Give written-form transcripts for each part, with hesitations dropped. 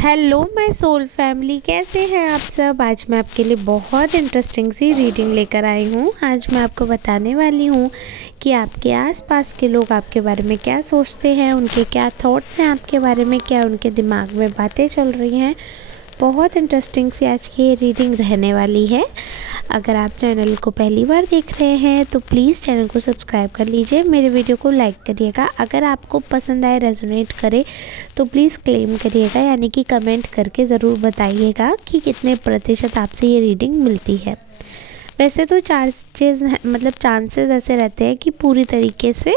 Hello my soul family, कैसे हैं आप सब। आज मैं आपके लिए बहुत इंटरेस्टिंग सी रीडिंग लेकर आई हूँ। आज मैं आपको बताने वाली हूँ कि आपके आसपास के लोग आपके बारे में क्या सोचते हैं, उनके क्या थॉट्स हैं आपके बारे में, क्या उनके दिमाग में बातें चल रही हैं। बहुत इंटरेस्टिंग सी आज की ये रीडिंग रहने वाली है। अगर आप चैनल को पहली बार देख रहे हैं तो प्लीज़ चैनल को सब्सक्राइब कर लीजिए, मेरे वीडियो को लाइक करिएगा। अगर आपको पसंद आए, रेजोनेट करे तो प्लीज़ क्लेम करिएगा, यानी कि कमेंट करके ज़रूर बताइएगा कि कितने प्रतिशत आपसे ये रीडिंग मिलती है। वैसे तो चांसेस ऐसे रहते हैं कि पूरी तरीके से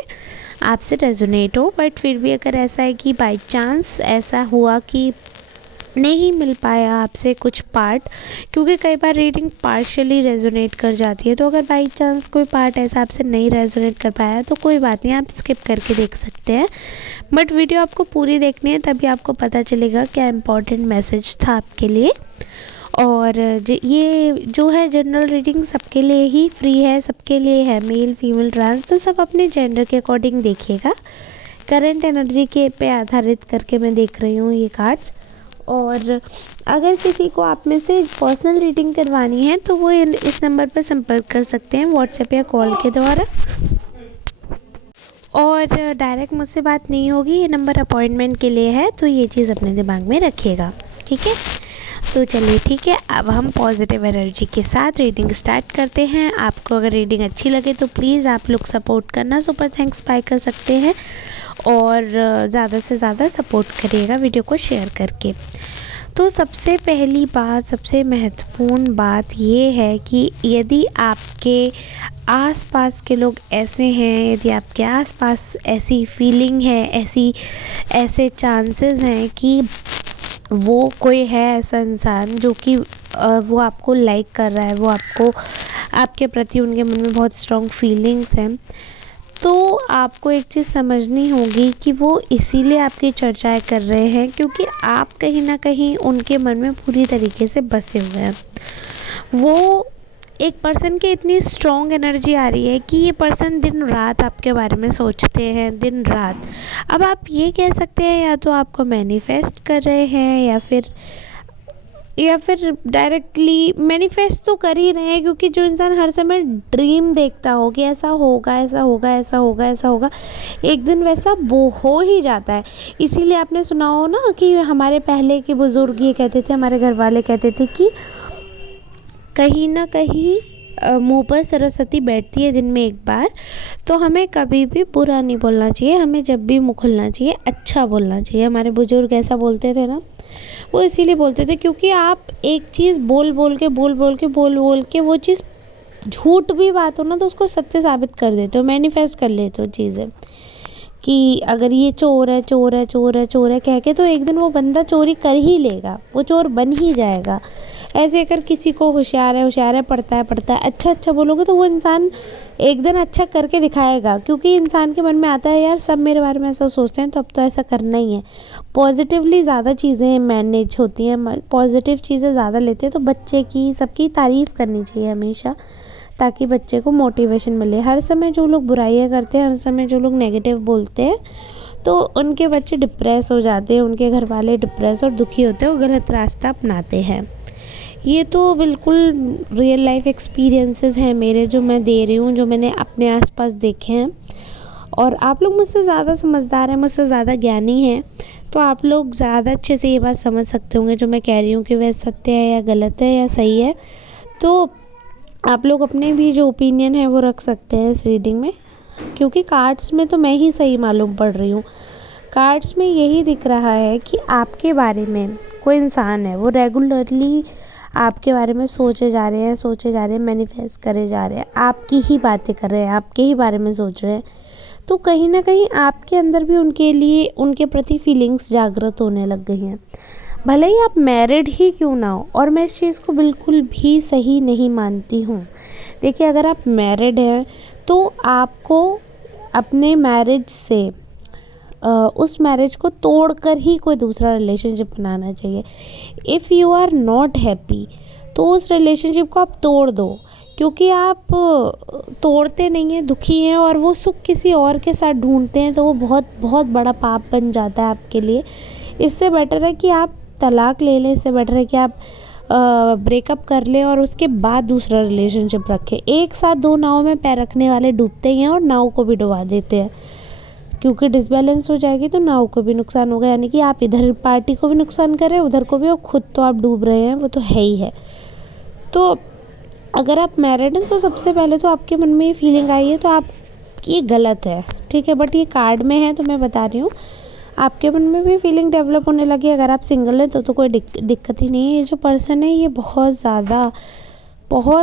आपसे रेजोनेट हो, बट फिर भी अगर ऐसा है कि बाई चांस ऐसा हुआ कि नहीं मिल पाया आपसे कुछ पार्ट, क्योंकि कई बार रीडिंग पार्शियली रेजोनेट कर जाती है, तो अगर बाई चांस कोई पार्ट ऐसा आपसे नहीं रेजोनेट कर पाया तो कोई बात नहीं, आप स्किप करके देख सकते हैं। बट वीडियो आपको पूरी देखनी है, तभी आपको पता चलेगा क्या इम्पोर्टेंट मैसेज था आपके लिए। और ये जो है जनरल रीडिंग सबके लिए ही फ्री है, सबके लिए है, मेल फीमेल ट्रांस, तो सब अपने जेंडर के अकॉर्डिंग देखिएगा। करंट एनर्जी के पे आधारित करके मैं देख रही हूँ ये कार्ड्स। और अगर किसी को आप में से पर्सनल रीडिंग करवानी है तो वो इस नंबर पर संपर्क कर सकते हैं, व्हाट्सएप या कॉल के द्वारा। और डायरेक्ट मुझसे बात नहीं होगी, ये नंबर अपॉइंटमेंट के लिए है, तो ये चीज़ अपने दिमाग में रखिएगा, ठीक है। तो चलिए ठीक है, अब हम पॉजिटिव एनर्जी के साथ रीडिंग स्टार्ट करते हैं। आपको अगर रीडिंग अच्छी लगे तो प्लीज़ आप लोग सपोर्ट करना, सुपर थैंक्स बाय कर सकते हैं, और ज़्यादा से ज़्यादा सपोर्ट करिएगा वीडियो को शेयर करके। तो सबसे पहली बात, सबसे महत्वपूर्ण बात ये है कि यदि आपके आसपास के लोग ऐसे हैं, यदि आपके आसपास ऐसी फीलिंग है, ऐसे चांसेस हैं कि वो कोई है ऐसा इंसान जो कि वो आपको लाइक कर रहा है, वो आपके प्रति उनके मन में बहुत स्ट्रॉन्ग फीलिंग्स हैं, तो आपको एक चीज़ समझनी होगी कि वो इसीलिए आपकी चर्चाएं कर रहे हैं क्योंकि आप कहीं ना कहीं उनके मन में पूरी तरीके से बसे हुए हैं। वो एक पर्सन की इतनी स्ट्रॉन्ग एनर्जी आ रही है कि ये पर्सन दिन रात आपके बारे में सोचते हैं, दिन रात। अब आप ये कह सकते हैं या तो आपको मैनिफेस्ट कर रहे हैं या फिर डायरेक्टली मैनिफेस्ट तो कर ही रहे हैं, क्योंकि जो इंसान हर समय ड्रीम देखता हो कि ऐसा होगा, ऐसा होगा, ऐसा होगा, ऐसा होगा, एक दिन वैसा वो हो ही जाता है। इसीलिए आपने सुना हो ना कि हमारे पहले के बुज़ुर्ग ये कहते थे, हमारे घर वाले कहते थे कि कहीं ना कहीं मुंह पर सरस्वती बैठती है दिन में एक बार, तो हमें कभी भी बुरा नहीं बोलना चाहिए, हमें जब भी मुँह खुलना चाहिए अच्छा बोलना चाहिए। हमारे बुज़ुर्ग ऐसा बोलते थे ना, वो इसीलिए बोलते थे क्योंकि आप एक चीज़ बोल बोल के वो चीज़ झूठ भी बात हो ना तो उसको सत्य साबित कर देते हो, मैनिफेस्ट कर लेते हो चीज़ें कि अगर ये चोर है, चोर है, चोर है, चोर है कह के, तो एक दिन वो बंदा चोरी कर ही लेगा, वो चोर बन ही जाएगा। ऐसे अगर किसी को होशियार है, पढ़ता है, अच्छा बोलोगे तो वो इंसान एक दिन अच्छा करके दिखाएगा, क्योंकि इंसान के मन में आता है यार सब मेरे बारे में ऐसा सोचते हैं तो अब तो ऐसा करना ही है। पॉजिटिवली ज़्यादा चीज़ें मैनेज होती हैं, पॉजिटिव चीज़ें ज़्यादा लेते हैं, तो बच्चे की सबकी तारीफ़ करनी चाहिए हमेशा, ताकि बच्चे को मोटिवेशन मिले। हर समय जो लोग बुराइयाँ करते हैं, हर समय जो लोग नेगेटिव बोलते हैं, तो उनके बच्चे डिप्रेस हो जाते हैं, उनके घर वाले डिप्रेस और दुखी होते हैं, वो गलत रास्ता अपनाते हैं। ये तो बिल्कुल रियल लाइफ एक्सपीरियंसेस हैं मेरे, जो मैं दे रही हूँ, जो मैंने अपने आसपास देखे हैं। और आप लोग मुझसे ज़्यादा समझदार हैं, मुझसे ज़्यादा ज्ञानी हैं, तो आप लोग ज़्यादा अच्छे से ये बात समझ सकते होंगे जो मैं कह रही हूँ कि वह सत्य है या गलत है या सही है। तो आप लोग अपने भी जो ओपिनियन है वो रख सकते हैं इस रीडिंग में, क्योंकि कार्ड्स में तो मैं ही सही मालूम पड़ रही हूँ। कार्ड्स में यही दिख रहा है कि आपके बारे में कोई इंसान है, वो रेगुलरली आपके बारे में सोचे जा रहे हैं, मैनिफेस्ट करे जा रहे हैं, आपकी ही बातें कर रहे हैं, आपके ही बारे में सोच रहे हैं, तो कहीं ना कहीं आपके अंदर भी उनके लिए, उनके प्रति फीलिंग्स जागृत होने लग गई हैं। भले ही आप मैरिड ही क्यों ना हो, और मैं इस चीज़ को बिल्कुल भी सही नहीं मानती हूँ। देखिए, अगर आप मैरिड हैं तो आपको अपने मैरिज से उस मैरिज को तोड़कर ही कोई दूसरा रिलेशनशिप बनाना चाहिए। If you are not happy तो उस रिलेशनशिप को आप तोड़ दो, क्योंकि आप तोड़ते नहीं हैं, दुखी हैं और वो सुख किसी और के साथ ढूंढते हैं, तो वो बहुत बहुत बड़ा पाप बन जाता है आपके लिए। इससे बेटर है कि आप तलाक ले लें, इससे बेटर है कि आप ब्रेकअप कर लें और उसके बाद दूसरा रिलेशनशिप रखें। एक साथ दो नाव में पैर रखने वाले डूबते ही हैं और नाव को भी डुबा देते हैं, क्योंकि डिसबैलेंस हो जाएगी तो नाव को भी नुकसान होगा, यानी कि आप इधर पार्टी को भी नुकसान कर रहे हैं, उधर को भी, और खुद तो आप डूब रहे हैं, वो तो है ही है। तो अगर आप मैरिड हैं तो सबसे पहले तो आपके मन में ये फीलिंग आई है तो आप, ये गलत है, ठीक है, बट ये कार्ड में है तो मैं बता रही हूँ, आपके मन में भी फीलिंग डेवलप होने लगी। अगर आप सिंगल हैं तो कोई दिक्कत ही नहीं है। ये जो पर्सन है ये बहुत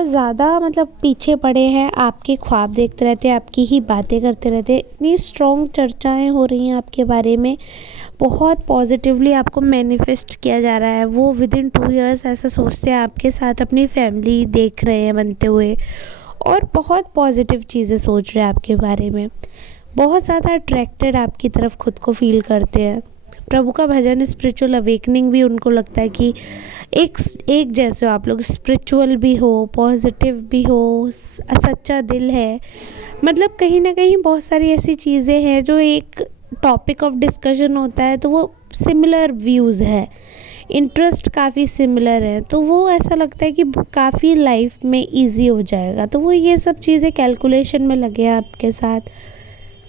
ज़्यादा मतलब पीछे पड़े हैं, आपके ख्वाब देखते रहते हैं, आपकी ही बातें करते रहते हैं, इतनी स्ट्रॉन्ग चर्चाएं हो रही हैं आपके बारे में, बहुत पॉजिटिवली आपको मैनिफेस्ट किया जा रहा है। वो विद इन 2 इयर्स ऐसा सोचते हैं आपके साथ अपनी फैमिली देख रहे हैं बनते हुए, और बहुत पॉजिटिव चीज़ें सोच रहे हैं आपके बारे में, बहुत ज़्यादा अट्रैक्टेड आपकी तरफ खुद को फील करते हैं। प्रभु का भजन, स्पिरिचुअल अवेकनिंग भी उनको लगता है कि एक जैसे हो आप लोग, स्पिरिचुअल भी हो, पॉजिटिव भी हो, सच्चा दिल है, मतलब कहीं ना कहीं बहुत सारी ऐसी चीज़ें हैं जो एक टॉपिक ऑफ डिस्कशन होता है तो वो सिमिलर व्यूज़ है, इंटरेस्ट काफ़ी सिमिलर है, तो वो ऐसा लगता है कि काफ़ी लाइफ में इजी हो जाएगा। तो वो ये सब चीज़ें कैलकुलेशन में लगे हैं आपके साथ,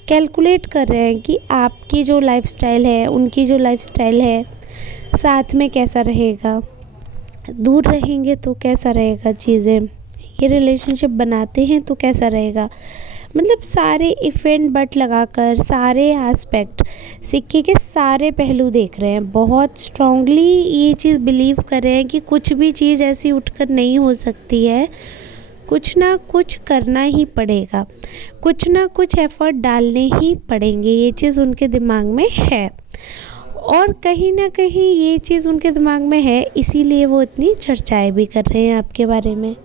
कैलकुलेट कर रहे हैं कि आपकी जो लाइफस्टाइल है, उनकी जो लाइफस्टाइल है, साथ में कैसा रहेगा, दूर रहेंगे तो कैसा रहेगा चीज़ें, ये रिलेशनशिप बनाते हैं तो कैसा रहेगा, मतलब सारे इफ़ एंड बट लगाकर सारे एस्पेक्ट, सिक्के के सारे पहलू देख रहे हैं, बहुत स्ट्रांगली ये चीज़ बिलीव कर रहे हैं कि कुछ भी चीज़ ऐसी उठकर नहीं हो सकती है, कुछ ना कुछ करना ही पड़ेगा, कुछ ना कुछ एफर्ट डालने ही पड़ेंगे, ये चीज़ उनके दिमाग में है, और कहीं ना कहीं ये चीज़ उनके दिमाग में है, इसीलिए वो इतनी चर्चाएं भी कर रहे हैं आपके बारे में।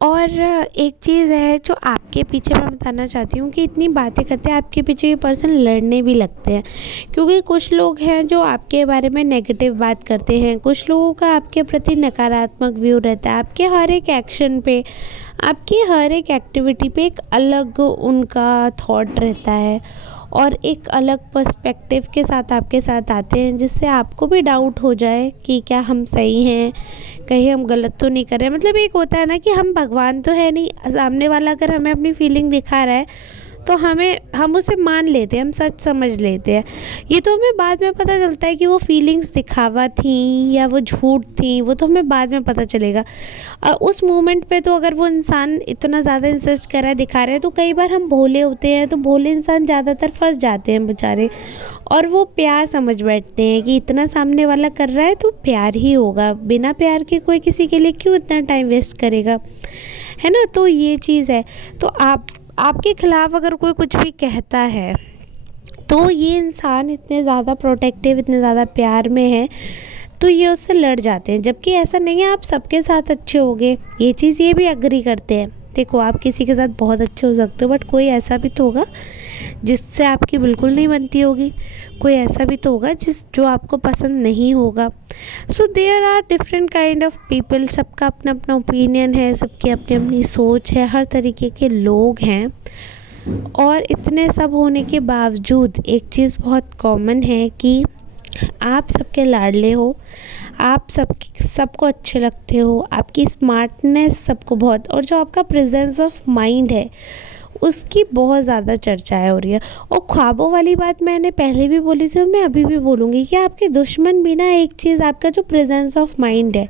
और एक चीज़ है जो आपके पीछे मैं बताना चाहती हूँ कि इतनी बातें करते हैं आपके पीछे ये पर्सन, लड़ने भी लगते हैं, क्योंकि कुछ लोग हैं जो आपके बारे में नेगेटिव बात करते हैं, कुछ लोगों का आपके प्रति नकारात्मक व्यू रहता है, आपके हर एक एक्शन पे, आपकी हर एक एक्टिविटी पे एक अलग उनका थॉट रहता है, और एक अलग पर्सपेक्टिव के साथ आपके साथ आते हैं, जिससे आपको भी डाउट हो जाए कि क्या हम सही हैं, कहीं हम गलत तो नहीं कर रहे। मतलब एक होता है ना कि हम भगवान तो है नहीं, सामने वाला अगर हमें अपनी फीलिंग दिखा रहा है तो हम उसे मान लेते हैं, हम सच समझ लेते हैं। ये तो हमें बाद में पता चलता है कि वो फीलिंग्स दिखावा थी या वो झूठ थी, वो तो हमें बाद में पता चलेगा। उस मोमेंट पे तो अगर वो इंसान इतना ज़्यादा इंसिस्ट कर रहा है, दिखा रहा है, तो कई बार हम भोले होते हैं, तो भोले इंसान ज़्यादातर फंस जाते हैं बेचारे, और वो प्यार समझ बैठते हैं कि इतना सामने वाला कर रहा है तो प्यार ही होगा, बिना प्यार के कोई किसी के लिए क्यों इतना टाइम वेस्ट करेगा, है ना। तो ये चीज़ है। तो आपके खिलाफ़ अगर कोई कुछ भी कहता है तो ये इंसान इतने ज़्यादा प्रोटेक्टिव, इतने ज़्यादा प्यार में है, तो ये उससे लड़ जाते हैं, जबकि ऐसा नहीं है, आप सबके साथ अच्छे होगे, ये चीज़ ये भी एग्री करते हैं। देखो, आप किसी के साथ बहुत अच्छे हो सकते हो, बट कोई ऐसा भी तो होगा जिससे आपकी बिल्कुल नहीं बनती होगी, कोई ऐसा भी तो होगा जो आपको पसंद नहीं होगा। So there are different kind of people, सबका अपना अपना ओपिनियन है, सबकी अपनी अपनी सोच है, हर तरीके के लोग हैं। और इतने सब होने के बावजूद एक चीज़ बहुत कॉमन है कि आप सबके लाडले हो, आप सबको अच्छे लगते हो, आपकी स्मार्टनेस सबको बहुत, और जो आपका प्रेजेंस ऑफ माइंड है उसकी बहुत ज़्यादा चर्चाएं हो रही है। और ख्वाबों वाली बात मैंने पहले भी बोली थी, मैं अभी भी बोलूँगी कि आपके दुश्मन भी ना, एक चीज़ आपका जो प्रेजेंस ऑफ माइंड है,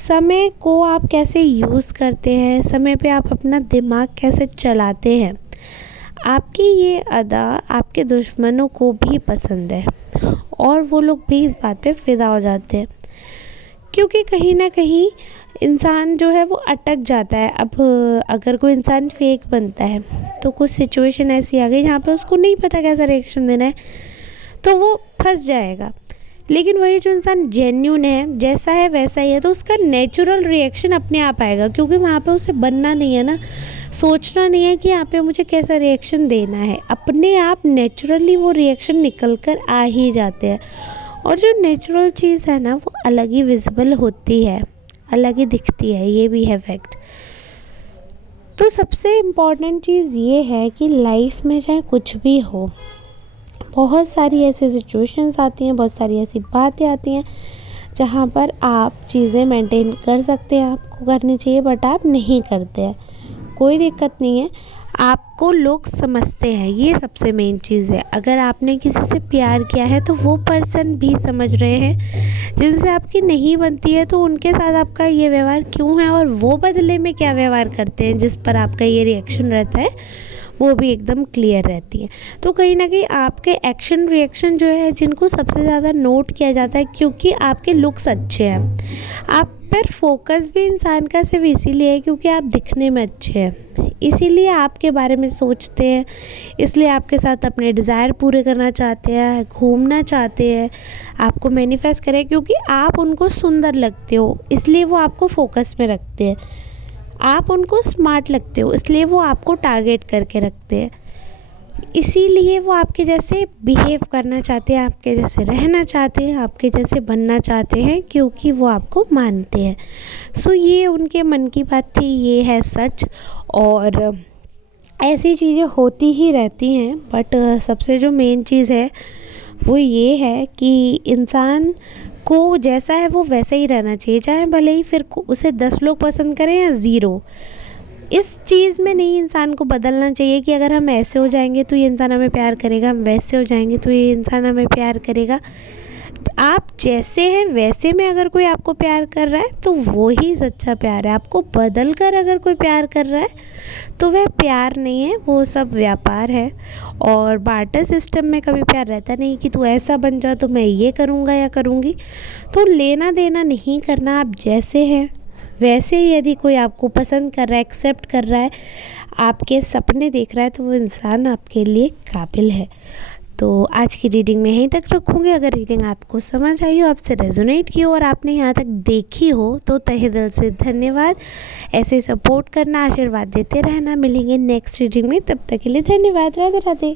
समय को आप कैसे यूज़ करते हैं, समय पे आप अपना दिमाग कैसे चलाते हैं, आपकी ये अदा आपके दुश्मनों को भी पसंद है, और वो लोग भी इस बात पे फ़िदा हो जाते हैं, क्योंकि कहीं ना कहीं इंसान जो है वो अटक जाता है। अब अगर कोई इंसान फेक बनता है तो कुछ सिचुएशन ऐसी आ गई जहाँ पे उसको नहीं पता कैसा रिएक्शन देना है, तो वो फंस जाएगा। लेकिन वही जो इंसान जेन्यून है, जैसा है वैसा ही है, तो उसका नेचुरल रिएक्शन अपने आप आएगा, क्योंकि वहाँ पे उसे बनना नहीं है ना, सोचना नहीं है कि यहाँ पे मुझे कैसा रिएक्शन देना है, अपने आप नेचुरली वो रिएक्शन निकल कर आ ही जाते हैं। और जो नेचुरल चीज़ है ना, वो अलग ही विजिबल होती है, अलग ही दिखती है, ये भी है फैक्ट। तो सबसे इम्पॉर्टेंट चीज़ ये है कि लाइफ में चाहे कुछ भी हो, बहुत सारी ऐसी सिचुएशंस आती हैं, बहुत सारी ऐसी बातें आती हैं जहाँ पर आप चीज़ें मेंटेन कर सकते हैं, आपको करनी चाहिए, बट आप नहीं करते हैं। कोई दिक्कत नहीं है, आपको लोग समझते हैं, ये सबसे मेन चीज़ है। अगर आपने किसी से प्यार किया है तो वो पर्सन भी समझ रहे हैं। जिनसे आपकी नहीं बनती है तो उनके साथ आपका ये व्यवहार क्यों है और वो बदले में क्या व्यवहार करते हैं जिस पर आपका ये रिएक्शन रहता है, वो भी एकदम क्लियर रहती है। तो कहीं ना कहीं आपके एक्शन रिएक्शन जो है जिनको सबसे ज़्यादा नोट किया जाता है, क्योंकि आपके लुक्स अच्छे हैं। आप पर फोकस भी इंसान का सिर्फ इसीलिए है क्योंकि आप दिखने में अच्छे हैं, इसीलिए आपके बारे में सोचते हैं, इसलिए आपके साथ अपने डिज़ायर पूरे करना चाहते हैं, घूमना चाहते हैं, आपको मैनिफेस्ट करें, क्योंकि आप उनको सुंदर लगते हो इसलिए वो आपको फोकस में रखते हैं। आप उनको स्मार्ट लगते हो इसलिए वो आपको टारगेट करके रखते हैं। इसीलिए वो आपके जैसे बिहेव करना चाहते हैं, आपके जैसे रहना चाहते हैं, आपके जैसे बनना चाहते हैं, क्योंकि वो आपको मानते हैं। सो ये उनके मन की बात थी, ये है सच। और ऐसी चीज़ें होती ही रहती हैं, बट सबसे जो मेन चीज़ है वो ये है कि इंसान को जैसा है वो वैसे ही रहना चाहिए, चाहे भले ही फिर उसे 10 लोग पसंद करें या 0। इस चीज़ में नहीं इंसान को बदलना चाहिए कि अगर हम ऐसे हो जाएंगे तो ये इंसान हमें प्यार करेगा, हम वैसे हो जाएंगे तो ये इंसान हमें प्यार करेगा। आप जैसे हैं वैसे में अगर कोई आपको प्यार कर रहा है तो वो ही सच्चा प्यार है। आपको बदल कर अगर कोई प्यार कर रहा है तो वह प्यार नहीं है, वो सब व्यापार है। और बार्टर सिस्टम में कभी प्यार रहता नहीं कि तू ऐसा बन जा तो मैं ये करूँगा या करूँगी। तो लेना देना नहीं करना, आप जैसे हैं वैसे ही यदि कोई आपको पसंद कर रहा है, एक्सेप्ट कर रहा है, आपके सपने देख रहा है, तो वो इंसान आपके लिए काबिल है। तो आज की रीडिंग में यहीं तक रखूँगी। अगर रीडिंग आपको समझ आई हो, आपसे रेजोनेट की हो और आपने यहाँ तक देखी हो तो तहे दिल से धन्यवाद। ऐसे सपोर्ट करना, आशीर्वाद देते रहना। मिलेंगे नेक्स्ट रीडिंग में, तब तक के लिए धन्यवाद। राधे राधे।